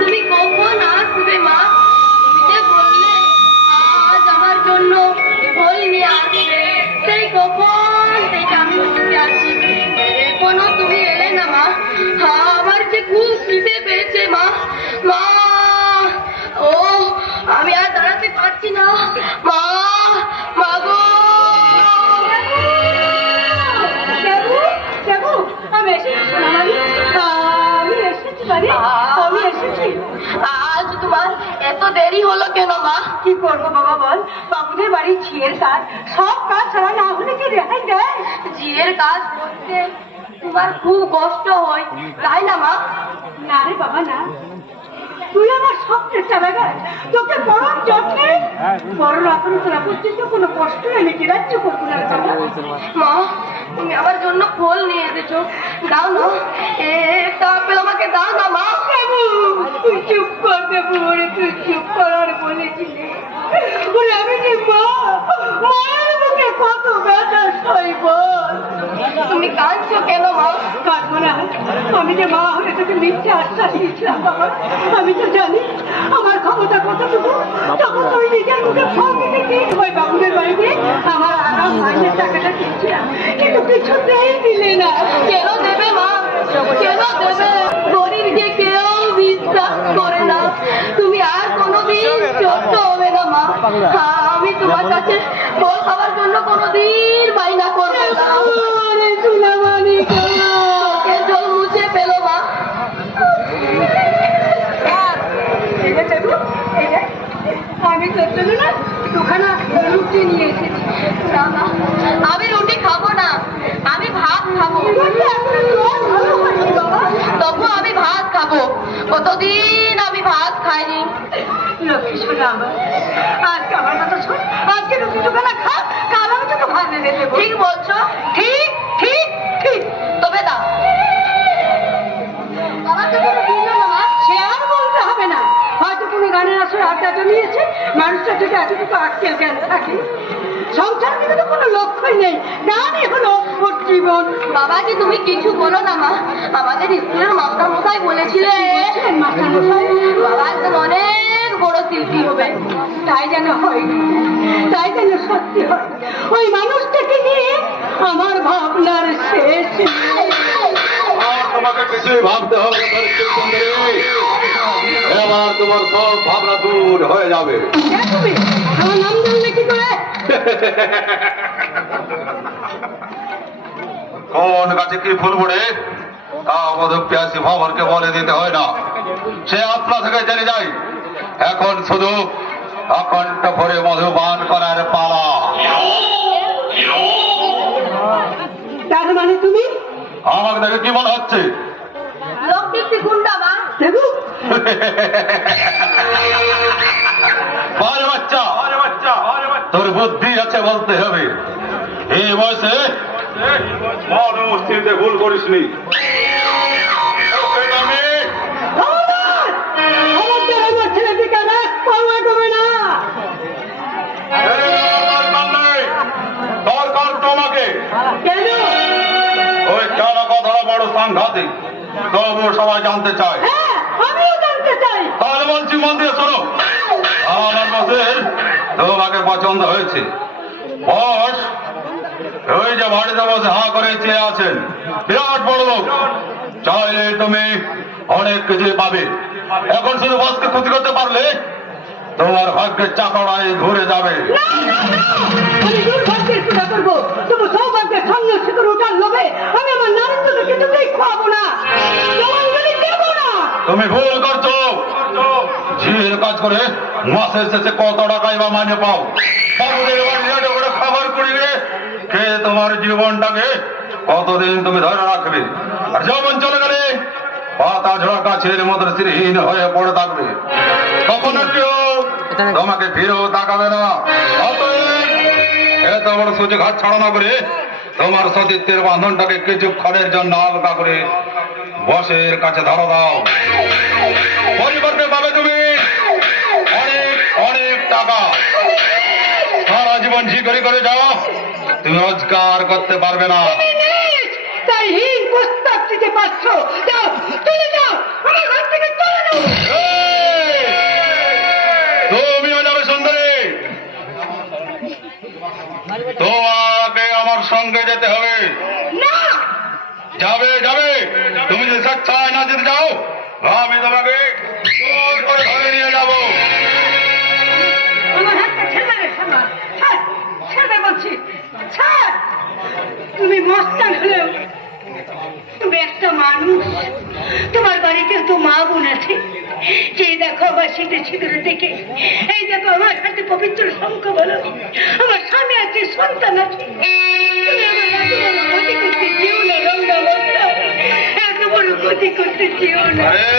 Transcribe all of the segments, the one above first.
তুমি কখন আসবে মা? তুমি যে বললে আজ আমার জন্য ফল নিয়ে আসবে, সেই কখন থেকে আমি বসে আছি, এখনো তুমি এলে না মা। আমার যে খুব খিদে পেয়েছে মা। মা, ও আমি আর দাঁড়াতে পারছি না মা। মা গো, আজ তোমার এত দেরি হলো কেন মা? কি করবো বাবা বল, বাবুদের বাড়ির ঝিয়ের কাজ, সব কাজ সারা না হলে কি রেহাই দেয়? ঝিয়ের কাজ করতে তোমার খুব কষ্ট হয় তাই না মা? না রে বাবা না, তুই আমার স্বপ্নের চালাগার, তোকে পরম যত্নে বড় রাখুন তোরা পর্যন্ত কোনো কষ্ট আমি গ্রাহ্য করবো না বাবা। মা, তুমি আমার জন্য ফল নিয়ে এসেছো, দাও না, একটা আপেল আমাকে দাও না মা। তুই চুপ করবে বলে, তুই চুপ করার বলেছিলি। আমি যে মা, মায়ের মুখে কত ব্যথা সইব। তুমি কাঁদছো কেন মা? কাঁদবো না, আমি যে মা হয়ে তোকে মিথ্যে আশ্বাস দিয়েছিলাম বাবা। আমি তো জানি আমার ক্ষমতা কতটুকু, তখন তুই নিজের মুখে ফল দিতে ওই বাবুদের বাড়িতে আমার আরাম মাইনের টাকাটা দিয়েছিলাম, কিন্তু কিছুতেই দিলে না। কেন দেবে মা, কেন দেবে? গরিবকে কেউ বিশ্বাস করে না। তুমি আর কোনোদিন ছোট্ট হবে না মা। আমি তোমার কাছে ফল খাওয়ার জন্য কোনোদিন বায়না করবো না। চোখের জল মুছে ফেলো মা। আমি তোর জন্য না দুখানা রুটি নিয়ে এসেছি। না মা, আমি রুটি খাবো না, আমি ভাত খাবো। তবু আমি ভাত খাবো, কতদিন আমি ভাত খাইনি। লক্ষ্মী শোনা আমার, আজকে আমার কথা শোন, আজকে রুটি দুখানা খা, কাল আমি তোকে ভাত এনে দেবো। ঠিক বলছো? ঠিক ঠিক ঠিক, তবে দাও। আমাকে কোনো দিল না মা। সে আর বলতে হবে না, হয়তো কোনো গানের আসলে আড্ডা জমিয়েছে, মানুষটা যদি এতটুকু আটকেল জ্ঞান থাকে। সংসার কিন্তু তো কোনো লক্ষ্যই নেই, গানই হলো ওর জীবন। বাবাজি তুমি কিছু বলো না মা, আমাদের স্কুলের মাস্টার মশাই বলেছিলেন মাস্টার মশাই বাবা একজন অনেক বড় শিল্পী হবে। তাই যেন হয়, তাই যেন সত্যি হয়। ওই মানুষটাকে নিয়ে আমার ভাবনার শেষ নেই। তোমাকে কিছুই ভাবতে হবে না, এবার তোমার সব ভাবনা দূর হয়ে যাবে। তুমি আমার নাম জানলে কি করে? কোন গাছে কি ফুল পড়ে তা মধুপিয়াসী ভবনকে বলে দিতে হয় না, সে আপনা থেকে জেনে যায়। এখন শুধু অকণ্ঠ ভরে মধুপান করার পালা। তার মানে তুমি আমাকে দেখে কি মনে হচ্ছে? লোকটি একটি গুন্ডা মা। দেবু বারে বাচ্চা, তোর বুদ্ধি আছে বলতে হবে। এই বয়সে মানুষ চিনতে ভুল করিসনি। আমার ছেলেটিকে রাখ পাওয়া যাবে না। দরকার তোমাকে কেন? ওই চারা কথাটা বড় সাংঘাতিক, তবু সবাই জানতে চায়। হ্যাঁ, আমিও জানতে চাই। তাহলে বলছি মন দিয়ে শোনো, আমার মাসের তোমাকে পছন্দ হয়েছে। বস ওই যে বাড়িতে বসে হা করে চেয়ে আছেন, বিরাট বড় লোক, চাইলে তুমি অনেক কিছু পাবে। এখন শুধু বসকে ক্ষতি করতে পারলে তোমার ভাগ্যের চাকড়ায় ঘুরে যাবে। আমি দুর্ভাগ্যের পূজা করবো, তবু সৌভাগ্যের সঙ্গে শিখর ওঠার লোভে আমি আমার নারীত্বকে কিছুতেই খাওয়াবো না, জবানবন্দি দেবো না। তুমি ভুল করছো। ঝিয়ের কাজ করে মাসের শেষে কত টাকাই বা মাইনে পাও? খাবার করিয়ে খেয়ে তোমার জীবনটাকে কতদিন তুমি ধরে রাখবে? আর যখন চলে গেলে পাতা ঝোড়া গাছের মতো শ্রীহীন হয়ে পড়ে থাকবে, তখন আর কেউ তোমাকে ফিরেও তাকাবে না। অতএব এত বড় সুযোগ হাত ছাড়ানো করে তোমার সতীত্বের বাঁধনটাকে কিছুক্ষণের জন্য আলগা করে বসের কাছে ধরো দাও। পরিবর্তে পাবে তুমি অনেক অনেক টাকা। সারা জীবন ঝিকরি করে যাও, তুমি রোজগার করতে পারবে না। তাই হীন প্রস্তাব দিতে পারছো? যাও, চলে যাও, আমার যাবে যাবে, তুমি যদি স্বেচ্ছায় না যেতে চাও আমি তোমাকে জোর করে ধরে নিয়ে যাবো। আমার হাতটা ছেড়ে দে শালা, ছাড়, ছেড়ে বলছি, ছাড়। তুমি মস্তান হলেও তুমি একটা মানুষ, তোমার বাড়িতে তো মা বোন আছে। যে দেখো আমার শীতে ছিদ্র দেখে, এই দেখো আমার হাতে পবিত্র শঙ্খ বলো, আমার স্বামী আছে, সন্তান আছে। তুমি আমার এত বড় ক্ষতি করতে চেও না রঙ্গা বস্তা, এত বড় ক্ষতি করতে চেও না। আরে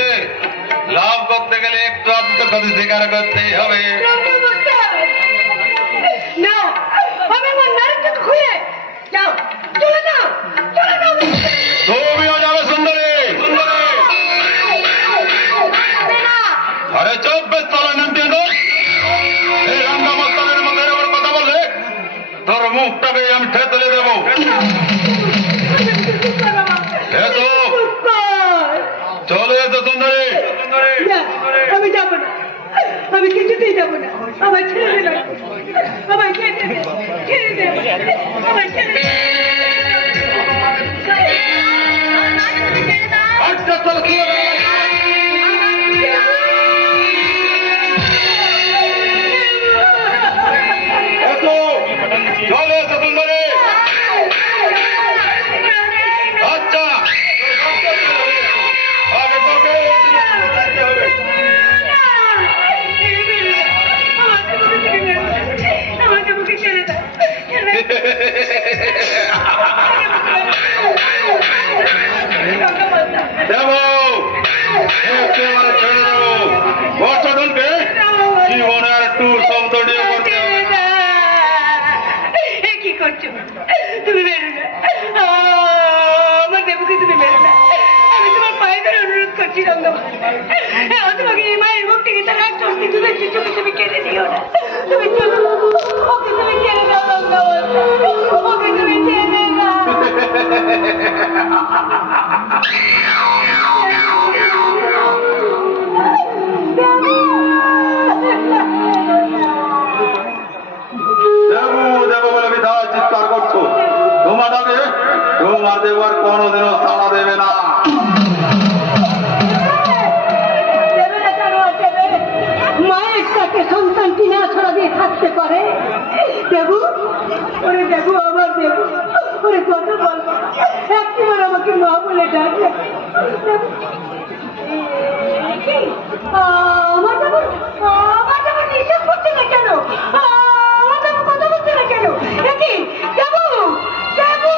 লাভ করতে গেলে একটু আধটু তো ক্ষতি স্বীকার করতেই হবে। রঙ্গা বস্তা না, আমি আমার নারীকে খুলে যাও, চলে যাও, চলে যাও। তুমিও যাবে সুন্দরী। আরে চোখ বেশ চলে নামতে তো, এই রঙ্গা মস্তানের মধ্যে আবার কথা বললে তোর মুখটাকে আমি ঠেতলে দেবো। এসো, চলে এসো সুন্দরী। আমি যাবো না, আমি কিছুতেই যাবো না। আমার ছেড়ে দেবে, আমার ছেড়ে দেবে, ছেড়ে দেবে, আমার ছেড়ে দেবে। আচ্ছা চলো চলো। এসো, চলে এসো সুন্দরী। আচ্ছা আগে তোকে যেতে হবে। আমাকে বুকে ছেড়ে দাও, ছেড়ে দেবো, একেবারে ছেড়ে দেবো। বর্ষাদনকে জীবনের একটু সৌন্দর্য করতে হবে। কি করছো তুমি? বেরো না, আমার দেবুকে তুমি বেরো না। আমি তোমার পায়ে ধরে অনুরোধ করছি রঙ্গা, তোমাকে এই মায়ের মুখ থেকে তার এক চোখ তুমি চোখে তুমি কেড়ে দিও না। তুমি চলো, ওকে তুমি ছেড়ে দাও রঙ্গা, ওকে তুমি ছেড়ে দাও। দেবো দেবো বলে মিথ্যা চিৎকার করছো। তোমার ডাকে তোমার দেবার কোনোদিনও সাড়া দেবে না। মায়ের কাছে সন্তানটি না ছড়া দিয়ে থাকতে পারে? দেবু, ওরে দেবু, আমার দেবু, ওরে কত বলবো, একবার আমাকে মা বলে ডাকে। আমার দেবু, আমার দেবু নিঃশ্বাস করছে না কেন? আমার দেবু কথা বলছে না কেন? দেখি দেবু, দেবু।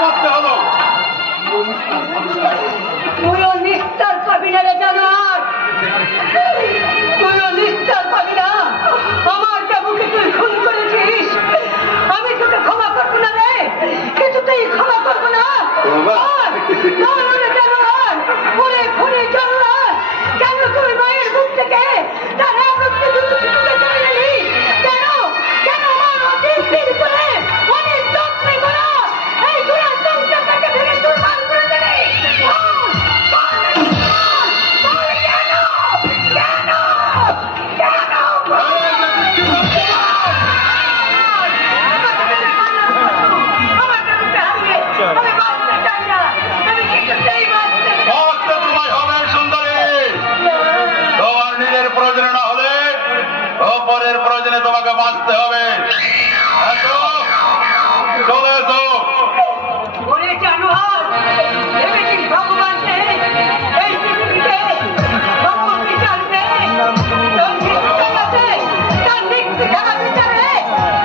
মরতে হলো। তুইও নিস্তার পাবি না রে জানোয়ার, তুইও নিস্তার পাবি না। আমার দেবুকে তুই খুন করেছিস, আমি তোকে ক্ষমা করবো না রে, কিছুতেই ক্ষমা করবো না। জানোয়ার, ওরে খুনি জানোয়ার, কেন তুই মায়ের মুখ থেকে তার একটি দুটো চলে গেলি? কেন, কেন আমার অতীত দিন করে অনেক যত্নে করা এই গুড়া সংসারটাকে ভেঙে তুই মান করে দিলি? বাঁচতে তোমায় হবে সুন্দরী। তোমার নিজের প্রয়োজনে না হলে অপরের প্রয়োজনে তোমাকে বাঁচতে হবে। এসো, চলে এসো। ওরে জানোয়ার, ভেবেছিস ভগবানকে এই পৃথিবীতে ভগবানকে জানবে? তোর মৃত্যু আছে, তার মৃত্যু খেলা বিচারে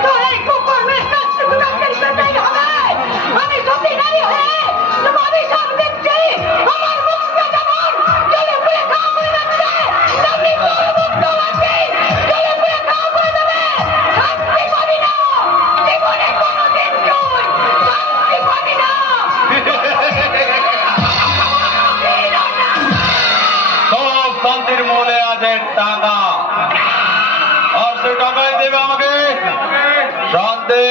তোর এই কুকর্মের শাস্তি তোকে পেতেই হবে। আমি সতী নারী হয়ে তোমারই সব দেখছি, আমার মুখটা যেমন চলে পুড়ে খাওয়া করে যাচ্ছে, তেমনি তোর মুখটাও আছে চলে পুড়ে খাওয়া করে দেবে। শান্তি পাবি না জীবনে কোনোদিন, তুই শান্তি পাবি না। সব শান্তির মূলে আছে টাকা, আর সে টাকাই দেবে আমাকে শান্তি।